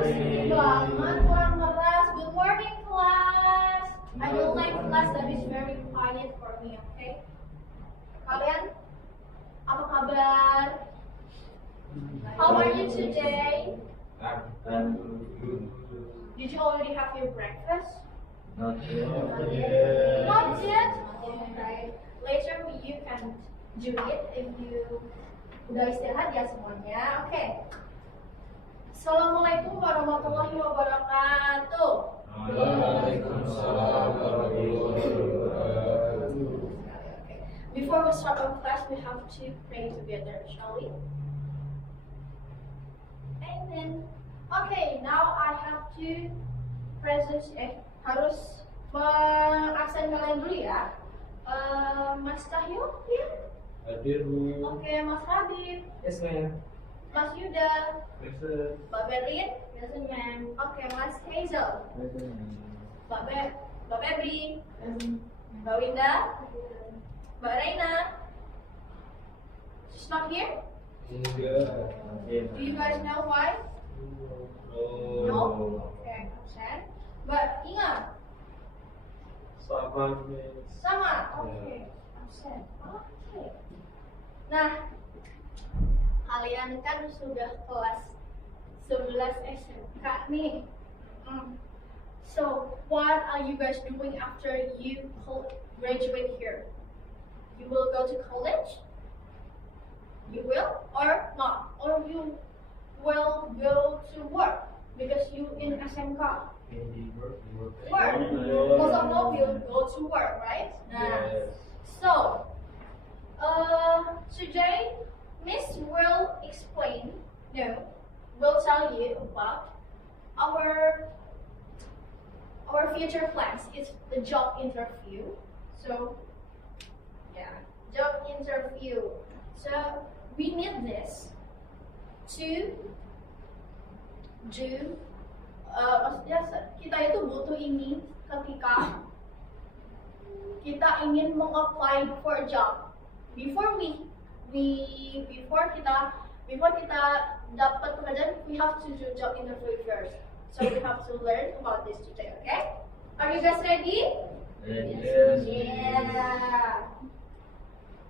Sedih banget, kurang keras. Good morning, class. I don't like class that is very quiet for me, okay? Kalian, apa kabar? How are you today? Did you already have your breakfast? Not yet. Not yet? Okay. Later you can do it if you udah istirahat ya semuanya. Oke. Assalamualaikum warahmatullahi wabarakatuh. Waalaikumsalam warahmatullahi wabarakatuh. Before we start our class, we have to pray together, shall we? Amen. Okay, now I have to harus mengaksen kalian dulu ya. Mas Cahyo, here? Hadir, Bu. Oke, Mas Habib, Yes, ma'am. Mas Yuda, Present. Mbak Berlin, present ma'am. Oke, Mas Hazel, Mbak Febri, Mbak Winda, Mbak Reina. She's not here? Enggak. Do you guys know why? No? Okay, absent. Mbak Inga, Sama, Miss. sama? Oke, absent. Oke. Nah, kalian kan sudah kelas 11 SMK nih. So, what are you guys doing after you graduate here? You will go to college? You will or not? Or you will go to work because you in SMK? Work. Most of all, you go to work, right? Yes. So, today, Miss will will tell you about our future plans. It's the job interview. So, yeah, job interview. So, we need this to do. Maksudnya kita itu butuh ini ketika kita ingin mengapply for a job. Before kita dapat pekerjaan, we have to do job interview first. So we have to learn about this today, okay? Are you guys ready? Yes. Yeah.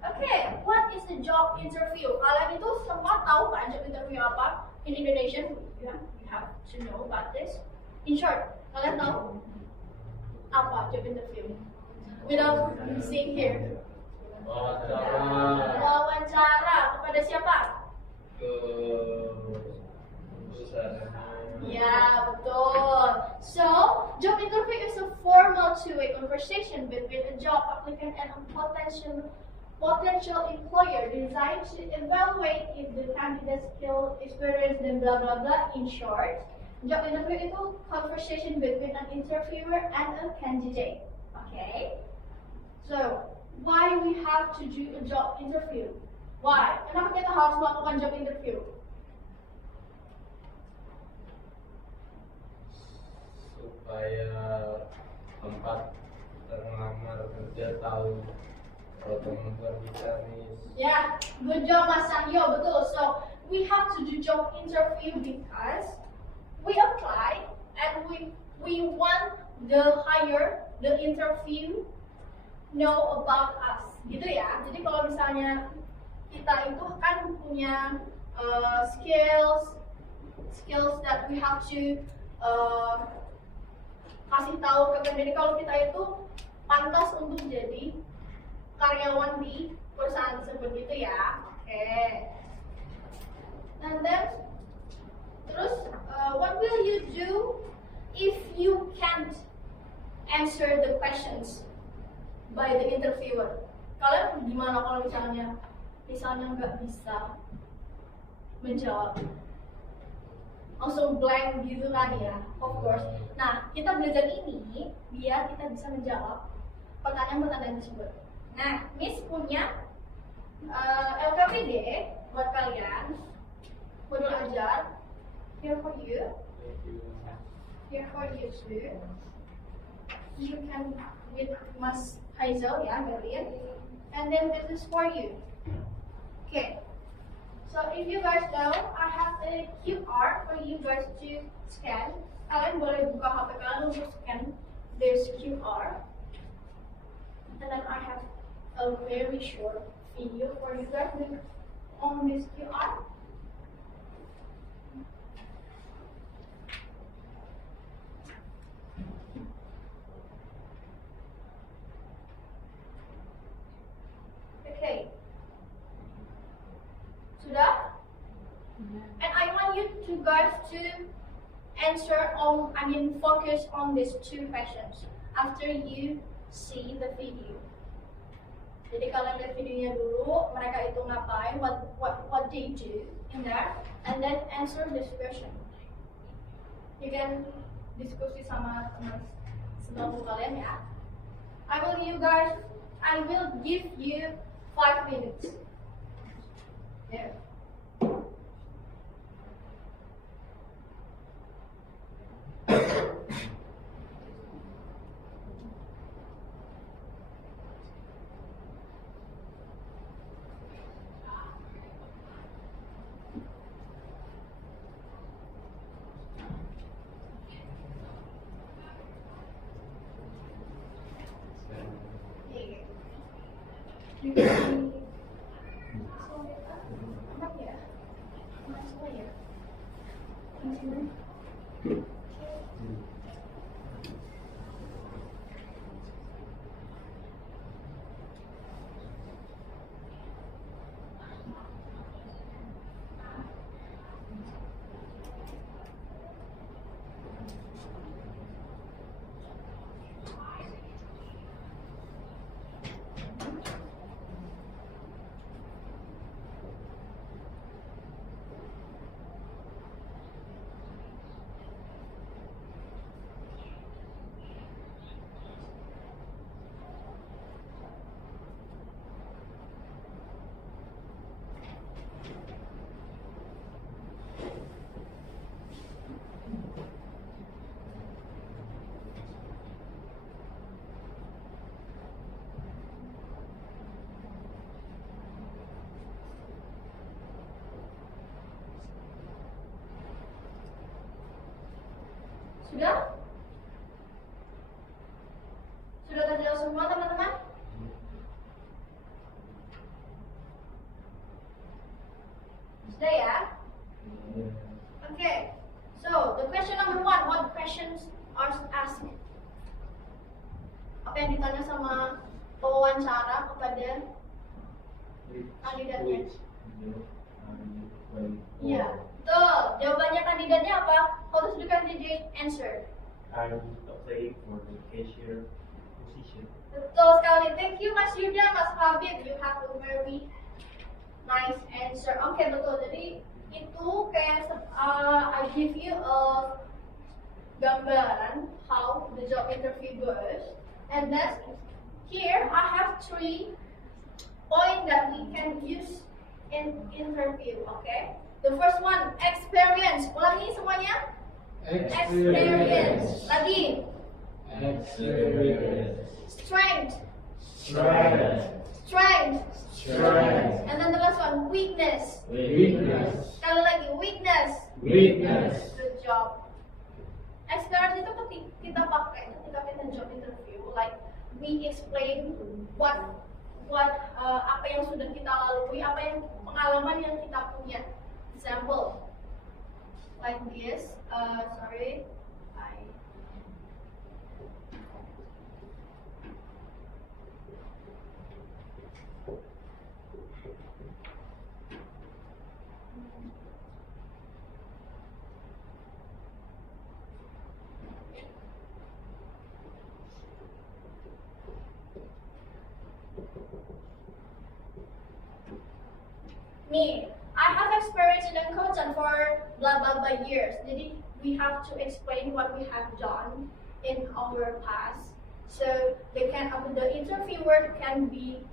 Okay, what is the job interview? Kalian itu semua tahu kan job interview apa? In Indonesian, you have to know about this. In short, kalian tahu apa job interview? Without seeing here. Wawancara kepada siapa? Ke perusahaan. Ya, betul. So, job interview is a formal two-way conversation between a job applicant and a potential employer designed to evaluate if the candidate's skill, experience, dan blah blah blah. In short, job interview itu conversation between an interviewer and a candidate. Okay? So, why we have to do a job interview? Why? Kenapa kita harus melakukan job interview? Supaya tempat terlamar kerja tahu kalau kemampuan kita, Miss. Yeah, good job Mas Cahyo, betul. So, we have to do job interview because we apply and we want the interview know about us, gitu ya. Jadi kalau misalnya kita itu kan punya skills that we have to kasih tahu ke candidate kalau kita itu pantas untuk jadi karyawan di perusahaan tersebut, gitu ya. Oke. And then terus what will you do if you can't answer the questions by the interviewer? Kalian gimana kalau misalnya nggak bisa menjawab, langsung blank gitu kan ya, of course. Nah, kita belajar ini biar kita bisa menjawab pertanyaan-pertanyaan tersebut. Nah, Miss punya LKPD buat kalian, modul ajar, here for you, here for you too. You can with Mas Hazel ya, Berlin, and then this is for you. Okay, so if you guys know, I have a QR for you guys to scan. Kalian boleh buka HP kalian untuk scan this QR. And then I have a very short video for you guys on this QR. Okay. Sudah? And I want you to guys to answer on, focus on these two questions after you see the video. Jadi kalian lihat videonya dulu, mereka itu ngapain, what they do in there, and then answer this question. You can diskusi sama teman sebangku kalian ya. I will give you 5 minutes. Yeah. Sudah? Sudah terjawab semua teman-teman? Sudah ya? Okay. So, the question number 1, what questions are asked? Apa yang ditanya sama pewawancara kepada kandidatnya? Iya, betul. Jawabannya kandidatnya apa? How does the candidate answer? I'm applying for the cashier position. Betul sekali. Thank you Mas Yuda, Mas Habib. You have a very nice answer. Oke, betul. Jadi itu kayak I give you a gambaran how the job interview goes. And then here I have 3 points that we can use in interview. Okay. The first one, experience. Ulangi semuanya. Experience. Lagi. Experience. Strength. Strength. Strength. Strength. And then the last one, weakness. Weakness. Sekali lagi, weakness. Weakness. Good job. Experience itu kita pakai ketika kita job interview. Like we explain what apa yang sudah kita lalui, apa yang pengalaman yang kita punya. Example, like this. Sorry, me. I have experience in accounting for blah blah blah years. Jadi we have to explain what we have done in our past, so the interviewer can be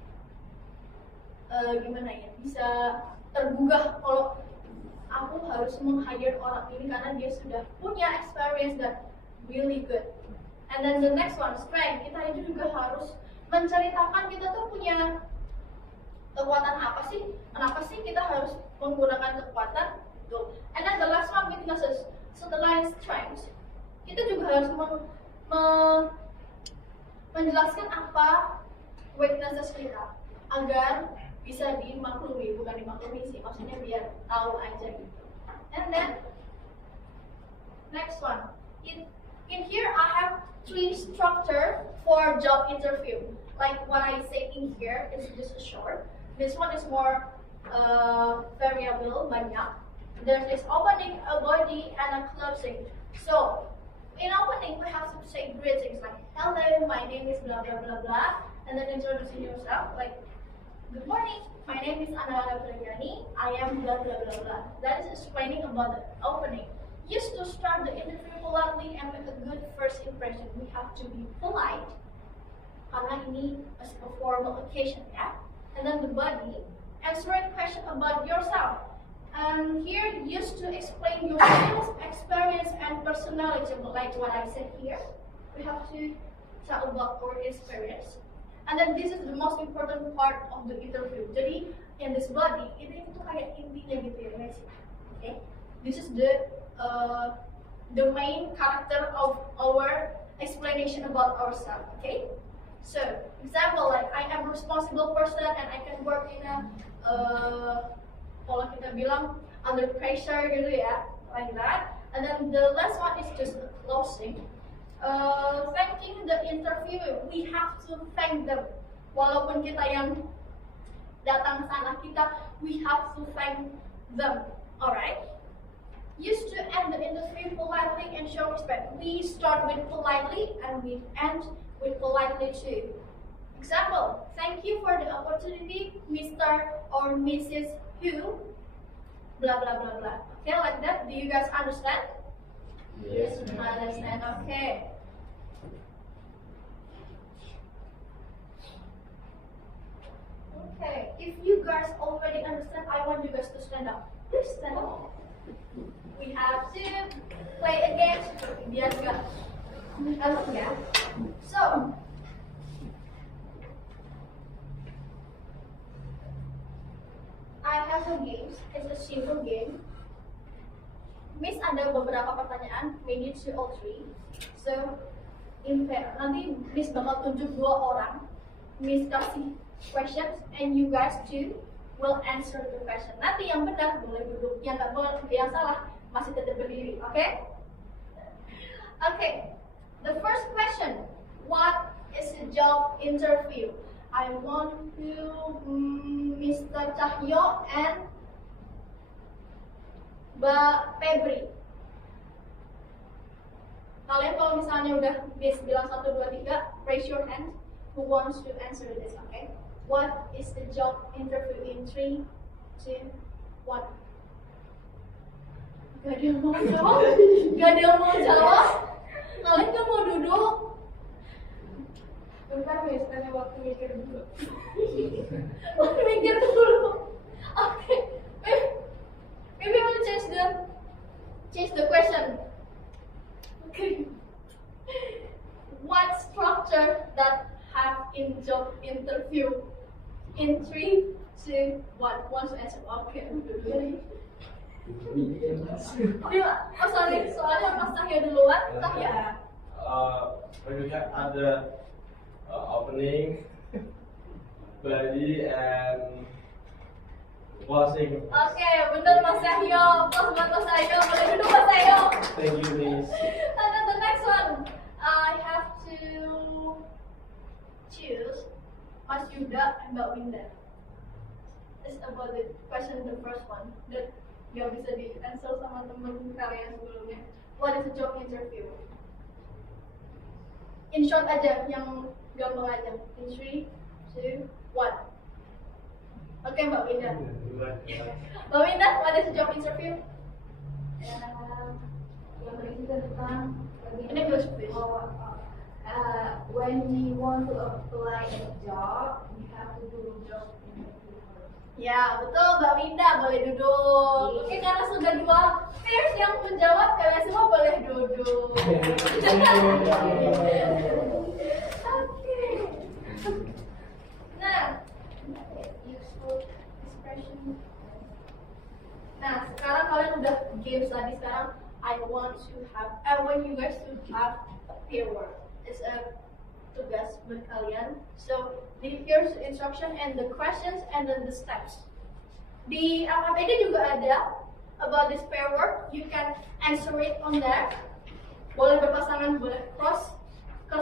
gimana ya, bisa tergugah kalau aku harus meng-hire orang ini karena dia sudah punya experience that really good. And then the next one, strength. Kita itu juga harus menceritakan kita tuh punya kekuatan apa sih? Kenapa sih kita harus menggunakan kekuatan? Tuh. And then the last harus menjelaskan apa weaknesses kita agar bisa dimaklumi, bukan dimaklumi sih, maksudnya biar tahu aja gitu. And then next one, in here I have 3 structure for job interview. Like what I say in here is just short. This one is more variable, banyak. There's this opening, a body, and a closing. So in opening we have to say greetings like hello, my name is blah blah blah blah, and then introducing yourself like good morning, my name is Anna Pragyani, I am blah blah blah blah. That is explaining about the opening. Used to start the interview politely and with a good first impression. We have to be polite karena ini a formal occasion ya. And then the body, answering question about yourself. And here used to explain your skills, experience, and personality, like what I said here. We have to tell about our experience. And then this is the most important part of the interview. Jadi in this body, ini itu kayak intinya gitu ya guys. Okay, this is the main character of our explanation about ourselves. Okay, so example like I am a responsible person and I can work in a kalau kita bilang under pressure gitu ya, like that. And then the last one is just closing. Thanking the interviewer, we have to thank them. Walaupun kita yang datang ke sana, we have to thank them. Alright? Used to end the interview politely and show respect. We start with politely and we end with politely too. Example, thank you for the opportunity, Mr. or Mrs. Who, blah blah blah blah. Okay, like that. Do you guys understand? Yes, Understand, okay. Okay, if you guys already understand, I want you guys to stand up. Please stand up. We have to play a game. Biar gak enak ya. So, I have a game. It's a simple game. Miss ada beberapa pertanyaan, maybe 2 or 3. So, in pair, nanti Miss bakal tunjuk 2 orang. Miss kasih questions, and you guys too will answer the question. Nanti yang benar boleh duduk, yang nggak boleh, yang salah masih tetap berdiri. Okay? Okay. The first question: what is a job interview? I want to Mr. Cahyo and Mbak Febri. Kalian kalau misalnya udah Miss bilang 1, 2, 3, raise your hand. Who wants to answer this? Okay. What is the job interview in 3, 2, 1? Gak ada yang mau jawab? Gak ada yang mau jawab? Kalian gak mau duduk? Bentar Miss, tanya waktu mikir dulu. Waktu mikir dulu. Okay. Maybe I will change the question. Okay. What structure that have in job interview? In 3, 2, 1. Want to answer? Okay. Oh sorry, soalnya Mas Cahyo duluan. Cahyo. When we have the opening, body, and closing. Oke, bener Mas Cahyo. Pas buat Mas Cahyo. Boleh duduk Mas Cahyo. Thank you, Miss. And then the next one, I have to choose Mas Yuda and Mbak Winda. It's about the question, the first one that gak bisa di answer sama temen kalian sebelumnya. What is a job interview? In short aja, yang gampang aja. In 3, 2, 1. Oke, Mbak Winda. Mbak Winda, what is a job interview? Yang berisi tentang Ini English, please. when we want to apply a job, we have to do job interview first. Ya, betul Mbak Winda, boleh duduk. Oke, karena sudah 2 pairs yang menjawab, kalian semua boleh duduk. Oke. Nah, useful expression. Nah, sekarang kalian udah games tadi, sekarang I want to have, I want you guys to have a pair work. It's a tugas buat kalian. So here's the instruction and the questions and then the steps. Di LKPD juga ada about this pair work. You can answer it on there. Boleh berpasangan, boleh cross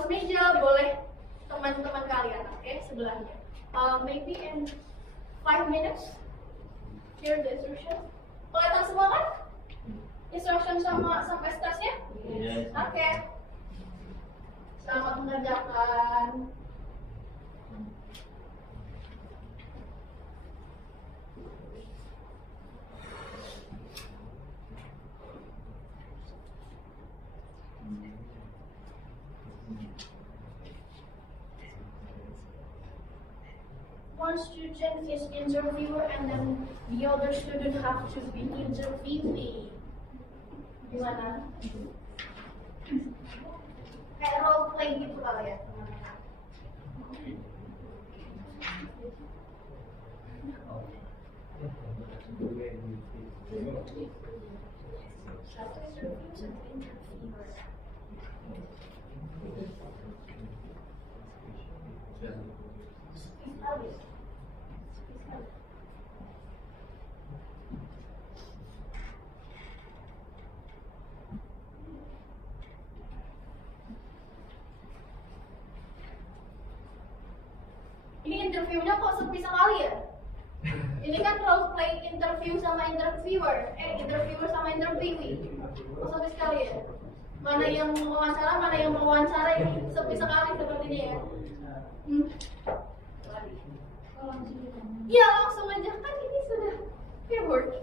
meja, boleh teman-teman kalian, okay, sebelahnya. Maybe in 5 minutes. Here the instruction. Kelihatan semua kan? Instruction sampai stepsnya? Yes. Oke. Selamat mengerjakan. One student is interviewer and then the other student have to be interviewee. Gimana? Kayak role play gitu kali ya, teman-teman. Satu interview, satu interviewer. Ini interviewnya kok sepi sekali ya? Ini kan role play interview sama interviewer, interviewer sama interviewee. Kok sepi sekali ya? Mana yang mewawancara, mana yang mewawancara, ini sepi sekali seperti ini ya. Iya langsung aja, kan ini sudah paperwork.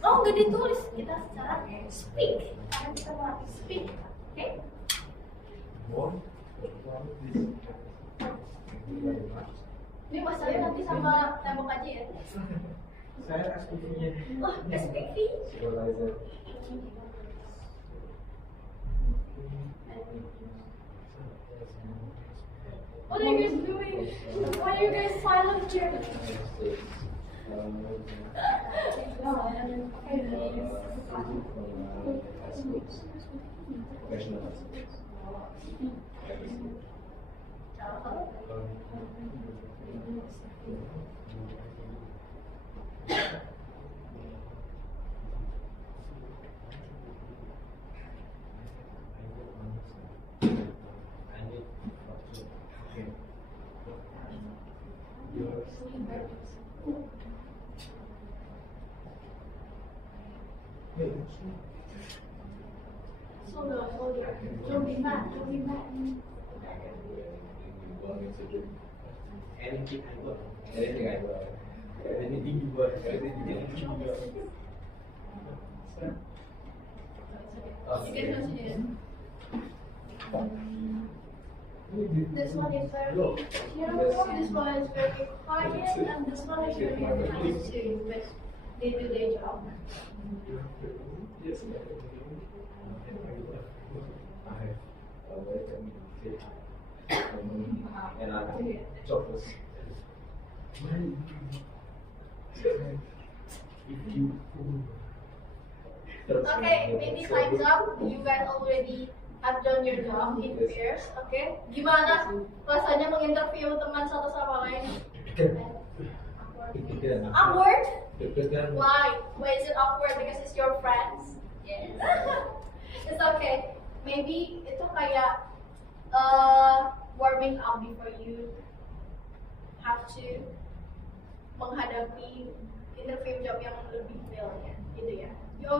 Oh nggak ditulis, kita secara speak. Karena kita melatih speak, oke? Ini masalahnya nanti sama tembok aja ya? Saya SPV-nya. Oh, SPV? What are you guys doing? Why are you guys silent here? Don't be mad. Anything I will. Anything you want. Anything you want. This one is very beautiful, this one is very quiet, and this one is very nice too, but they do their job. Yes. And I chocolate. Okay, maybe time's up. You guys already have done your job in pairs. Okay, gimana rasanya menginterview teman satu sama lain? Awkward? Why? Why is it awkward? Because it's your friends. Yes. It's okay. Maybe itu kayak warming up before you have to menghadapi interview job yang lebih real ya, gitu ya. You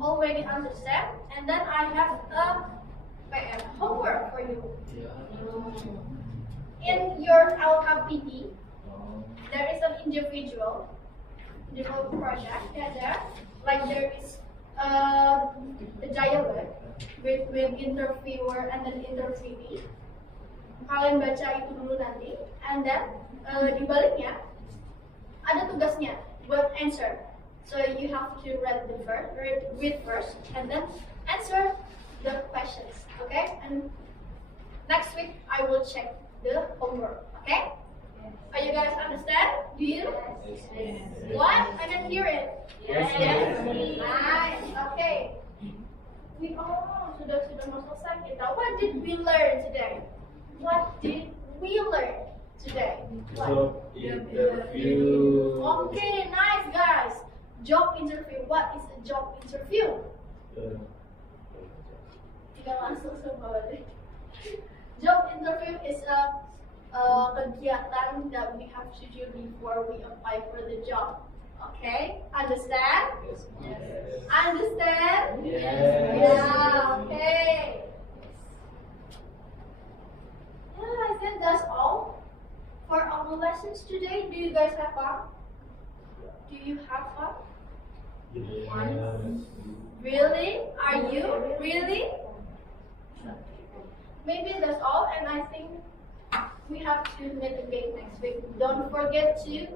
already understand, and then I have a PM homework for you. In your LKPD, there is an individual project there, like there is a dialogue between interviewer and then interviewee. Kalian baca itu dulu nanti, and then di baliknya ada tugasnya buat answer. So you have to read first, and then answer the questions. Okay? And next week I will check the homework. Okay? Are you guys understand? Do you? Yes. What? I didn't hear it. Yes. Nice. We sudah mau selesai kita. What did we learn today? What did we learn today? What? Job interview. Okay, nice guys. Job interview. What is a job interview? Tidak masuk semua. Job interview is a kegiatan that we have to do before we apply for the job. Okay, understand? Yes. Understand? Yes. Yeah, okay. Yeah, I think that's all for our lessons today. Do you guys have fun? Do you have fun? Really? Are you? Really? Maybe that's all, and I think we have to meet again next week. Don't forget to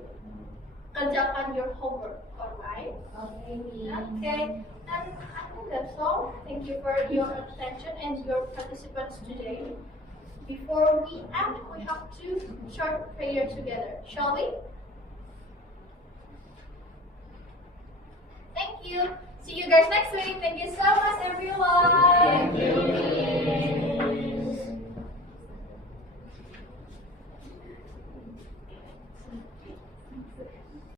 kerjakan your homework, alright? Okay, and I think that's all. Thank you for your attention and your participants today. Before we end, we have to short prayer together, shall we? Thank you. See you guys next week. Thank you so much, everyone. Thank you.